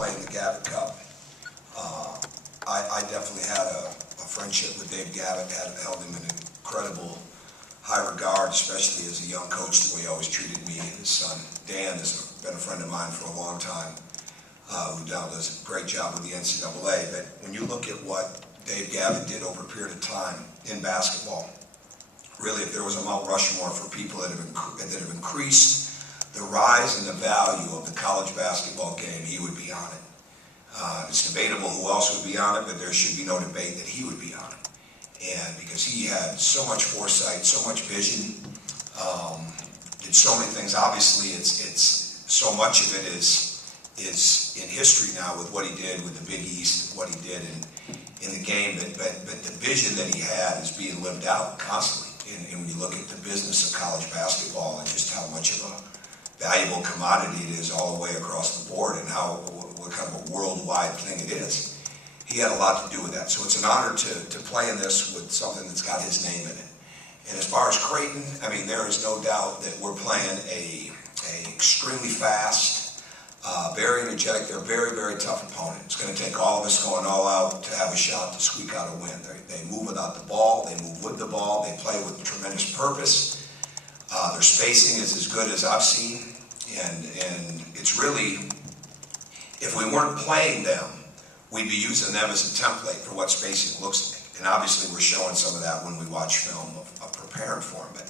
playing the Gavitt Cup. I definitely had a friendship with Dave Gavitt, held him in incredible high regard, especially as a young coach, the way he always treated me and his son. Dan has been a friend of mine for a long time, who now does a great job with the NCAA. But when you look at what Dave Gavitt did over a period of time in basketball, really, if there was a Mount Rushmore for people that have increased the rise and the value of the college basketball game, he would be on it. It's debatable who else would be on it, but there should be no debate that he would be on it. And because he had so much foresight, so much vision, did so many things. Obviously, it's so much of it is in history now with what he did with the Big East, what he did in the game. But the vision that he had is being lived out constantly. And when you look at the business of college basketball and just how much of a valuable commodity it is all the way across the board, and what kind of a worldwide thing it is, he had a lot to do with that. So it's an honor to play in this with something that's got his name in it. And as far as Creighton, I mean, there is no doubt that we're playing a extremely fast, very energetic, they're a very, very tough opponent. It's going to take all of us going all out to have a shot to squeak out a win. They move without the ball, they move with the ball, they play with tremendous purpose. Their spacing is as good as I've seen, and it's really, if we weren't playing them, we'd be using them as a template for what spacing looks like. And obviously we're showing some of that when we watch film of preparing for them.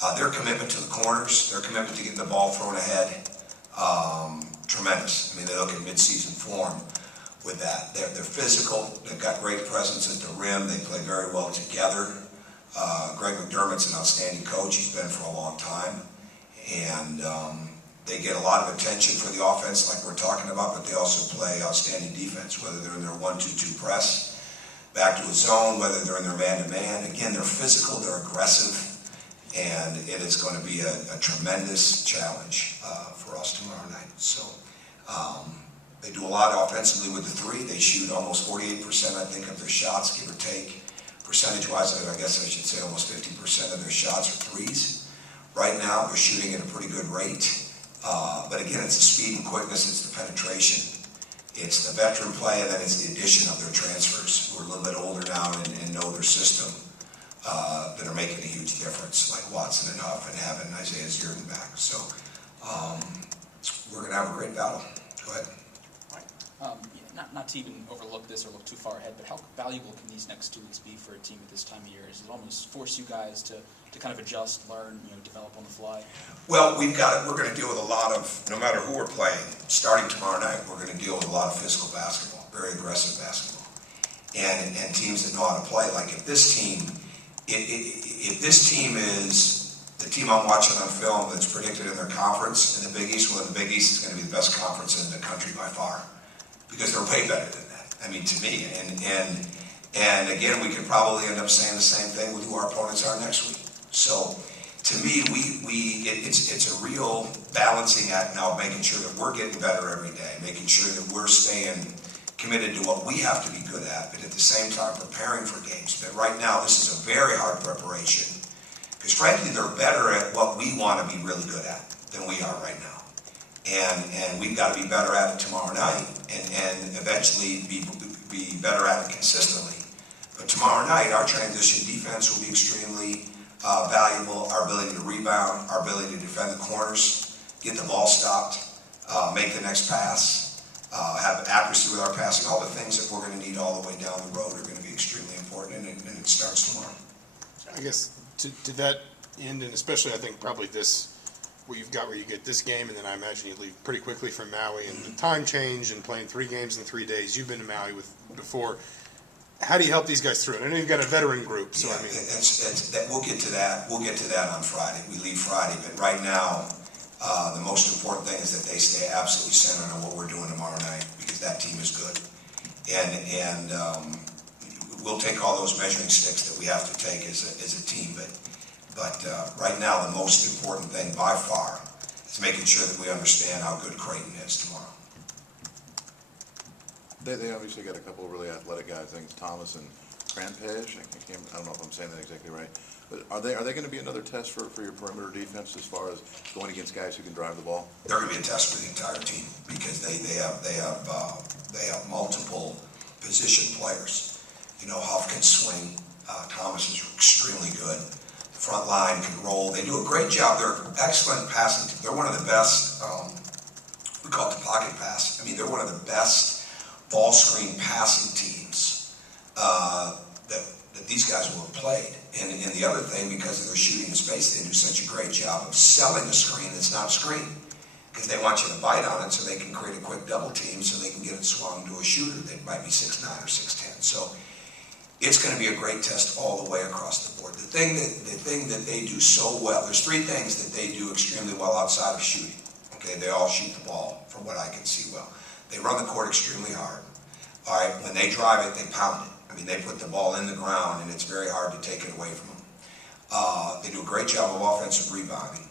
But their commitment to the corners, their commitment to getting the ball thrown ahead, tremendous. I mean, they look at mid-season form with that. They're physical, they've got great presence at the rim, they play very well together. Greg McDermott's an outstanding coach, he's been for a long time. And they get a lot of attention for the offense like we're talking about, but they also play outstanding defense, whether they're in their 1-2-2 press, back to a zone, whether they're in their man-to-man. Again, they're physical, they're aggressive, and it is going to be a tremendous challenge for us tomorrow night. So they do a lot offensively with the three. They shoot almost 48%, I think, of their shots, give or take. Percentage-wise, I guess I should say almost 50% of their shots are threes. Right now, they're shooting at a pretty good rate. But again, it's the speed and quickness, it's the penetration, it's the veteran play, and then it's the addition of their transfers who are a little bit older now and know their system that are making a huge difference, like Watson and Huff and having Isaiah Zierden back. So we're going to have a great battle. Go ahead. All right. Not to even overlook this or look too far ahead, but how valuable can these next 2 weeks be for a team at this time of year? Does it almost force you guys to kind of adjust, learn, develop on the fly? Well, we're going to deal with a lot of, no matter who we're playing, starting tomorrow night, we're going to deal with a lot of physical basketball, very aggressive basketball, and teams that know how to play. Like if this team is the team I'm watching on film that's predicted in their conference in the Big East, well, the Big East is going to be the best conference in the country by far, because they're way better than that. I mean, to me, and again, we could probably end up saying the same thing with who our opponents are next week. So, to me, it's a real balancing act now of making sure that we're getting better every day, making sure that we're staying committed to what we have to be good at, but at the same time preparing for games. But right now, this is a very hard preparation, because frankly, they're better at what we want to be really good at than we are right now. And we've got to be better at it tomorrow night, and eventually be better at it consistently. But tomorrow night, our transition defense will be extremely valuable. Our ability to rebound, our ability to defend the corners, get the ball stopped, make the next pass, have accuracy with our passing, all the things that we're going to need all the way down the road are going to be extremely important, and it starts tomorrow. I guess to that end, and especially I think probably this, what you've got where you get this game, and then I imagine you leave pretty quickly from Maui, and the time change and playing 3 games in 3 days. You've been to Maui before. How do you help these guys through it? I know you've got a veteran group, so yeah, I mean, we'll get to that. We'll get to that on Friday. We leave Friday, but right now, the most important thing is that they stay absolutely centered on what we're doing tomorrow night, because that team is good, and we'll take all those measuring sticks that we have to take as a team. But right now, the most important thing by far is making sure that we understand how good Creighton is tomorrow. They obviously got a couple of really athletic guys. I think Thomas and Crampage, I don't know if I'm saying that exactly right, but are they going to be another test for your perimeter defense as far as going against guys who can drive the ball? They're going to be a test for the entire team because they have multiple position players. You know, Huff can swing. Thomas is extremely good. The front line can roll. They do a great job. They're excellent passing team. They're one of the best. We call it the pocket pass. I mean, they're one of the best ball screen passing teams that these guys will have played. And the other thing, because of their shooting in space, they do such a great job of selling a screen that's not a screen. Because they want you to bite on it so they can create a quick double team so they can get it swung to a shooter that might be 6'9" or 6'10". So it's going to be a great test all the way across the board. The thing that they do so well, there's three things that they do extremely well outside of shooting. Okay, they all shoot the ball, from what I can see well. They run the court extremely hard. All right, when they drive it, they pound it. I mean, they put the ball in the ground, and it's very hard to take it away from them. They do a great job of offensive rebounding.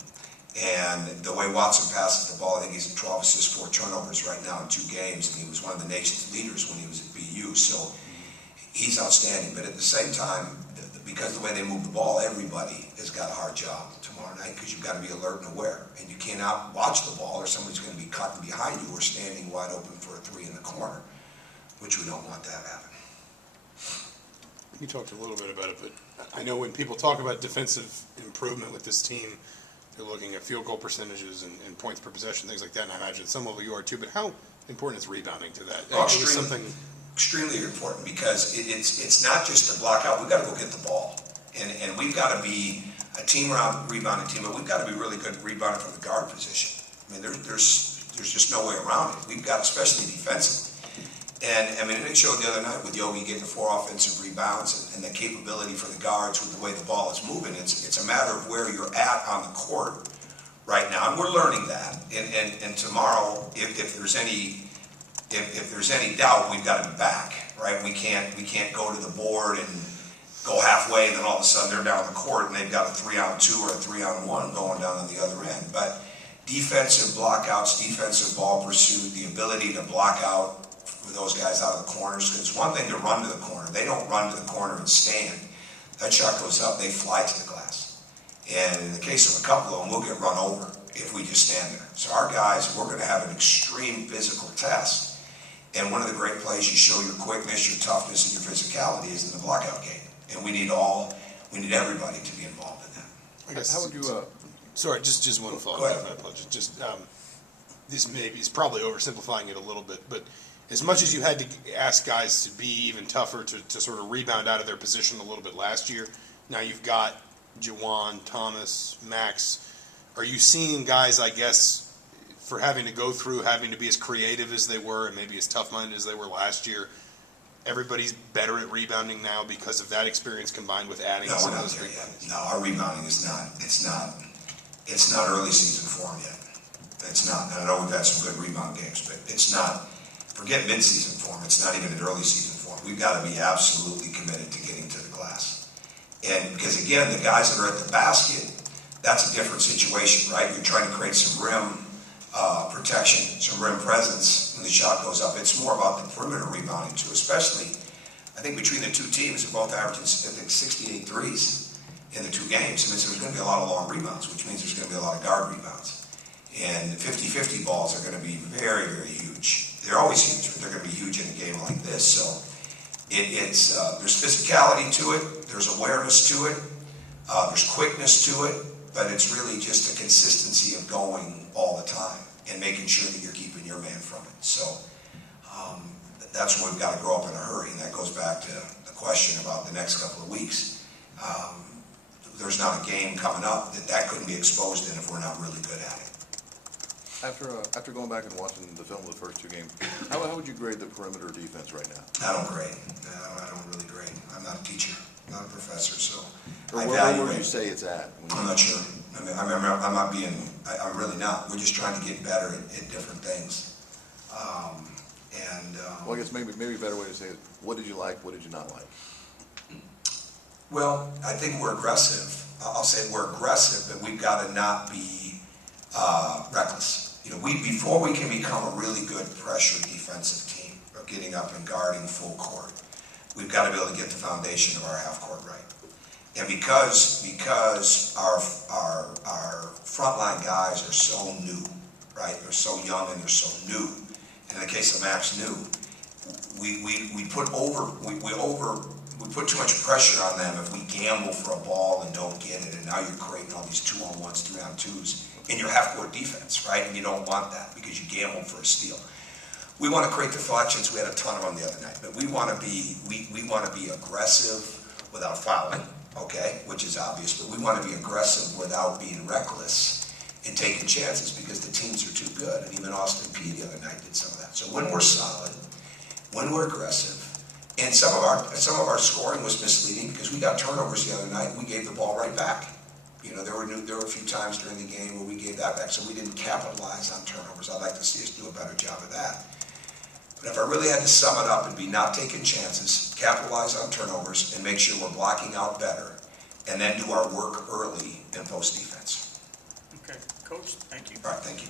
And the way Watson passes the ball, I think he's at 12 assists, 4 turnovers right now in 2 games, and he was one of the nation's leaders when he was at BU. So he's outstanding. But at the same time, because of the way they move the ball, everybody has got a hard job tomorrow night because you've got to be alert and aware. And you cannot watch the ball or somebody's going to be cutting behind you or standing wide open for a 3 in the corner, which we don't want that to happen. You talked a little bit about it, but I know when people talk about defensive improvement with this team, they're looking at field goal percentages and points per possession, things like that, and I imagine some of you are too, but how important is rebounding to that? Well, extremely important because it's not just to block out. We've got to go get the ball. And we've got to be a team around rebounding team, but we've got to be really good rebounding from the guard position. I mean, there's just no way around it. We've got, especially defensively. And I mean, it showed the other night with Yogi getting 4 offensive rebounds and the capability for the guards with the way the ball is moving. It's a matter of where you're at on the court right now, and we're learning that. And tomorrow, if there's any doubt, we've got to be back, right? We can't go to the board and go halfway, and then all of a sudden they're down the court and they've got a 3-on-2 or a 3-on-1 going down on the other end. But defensive blockouts, defensive ball pursuit, the ability to block out with those guys out of the corners. It's one thing to run to the corner. They don't run to the corner and stand. That shot goes up, they fly to the glass. And in the case of a couple of them, we'll get run over if we just stand there. So our guys, we're going to have an extreme physical test. And one of the great plays you show your quickness, your toughness, and your physicality is in the blockout game. And we need everybody to be involved in that. I guess, how would you? Sorry, just one follow-up. I apologize. Just this maybe is probably oversimplifying it a little bit, but as much as you had to ask guys to be even tougher to sort of rebound out of their position a little bit last year, now you've got Juwan, Thomas, Max. Are you seeing guys, I guess, for having to go through, having to be as creative as they were and maybe as tough-minded as they were last year, everybody's better at rebounding now because of that experience combined with adding No, some we're of not those there big yet. plays? No, our rebounding is not early season form yet. It's not. And I know we've had some good rebound games, but it's not. Forget mid-season form. It's not even at early season form. We've got to be absolutely committed to getting to the glass. And because again, the guys that are at the basket, that's a different situation, right? You're trying to create some rim protection, some rim presence when the shot goes up. It's more about the perimeter rebounding too, especially, I think between the two teams, they're both averaging, I think, 68 threes in the 2 games. I mean, so there's going to be a lot of long rebounds, which means there's going to be a lot of guard rebounds. And 50-50 balls are going to be very, very huge. They're always huge, but they're going to be huge in a game like this. So there's physicality to it, there's awareness to it, there's quickness to it, but it's really just a consistency of going all the time and making sure that you're keeping your man from it. So that's where we've got to grow up in a hurry, and that goes back to the question about the next couple of weeks. There's not a game coming up that couldn't be exposed in if we're not really good at it. After going back and watching the film of the first 2 games, how would you grade the perimeter defense right now? I don't grade. No, I don't really grade. I'm not a teacher, not a professor, so I Where evaluate. would you say it's at? I'm not sure. I'm not being. I'm really not. We're just trying to get better at different things. Well, I guess maybe a better way to say it. What did you like? What did you not like? Well, I think we're aggressive. I'll say we're aggressive, but we've got to not be reckless. You know, before we can become a really good pressure defensive team of getting up and guarding full court, we've got to be able to get the foundation of our half court right. And because our frontline guys are so new, right? They're so young and they're so new. And in the case of Max New, we put too much pressure on them if we gamble for a ball and don't get it, and now you're creating all these 2-on-1s, 3-on-2s in your half-court defense, right? And you don't want that because you gambled for a steal. We want to create deflections. We had a ton of them the other night, but we want to be aggressive without fouling, okay, which is obvious, but we want to be aggressive without being reckless and taking chances because the teams are too good. And even Austin P the other night did some of that. So when we're solid, when we're aggressive, and some of our scoring was misleading because we got turnovers the other night and we gave the ball right back. You know, there were a few times during the game where we gave that back, so we didn't capitalize on turnovers. I'd like to see us do a better job of that. But if I really had to sum it up, it'd be not taking chances, capitalize on turnovers, and make sure we're blocking out better, and then do our work early in post defense. Okay, Coach, thank you. All right, thank you.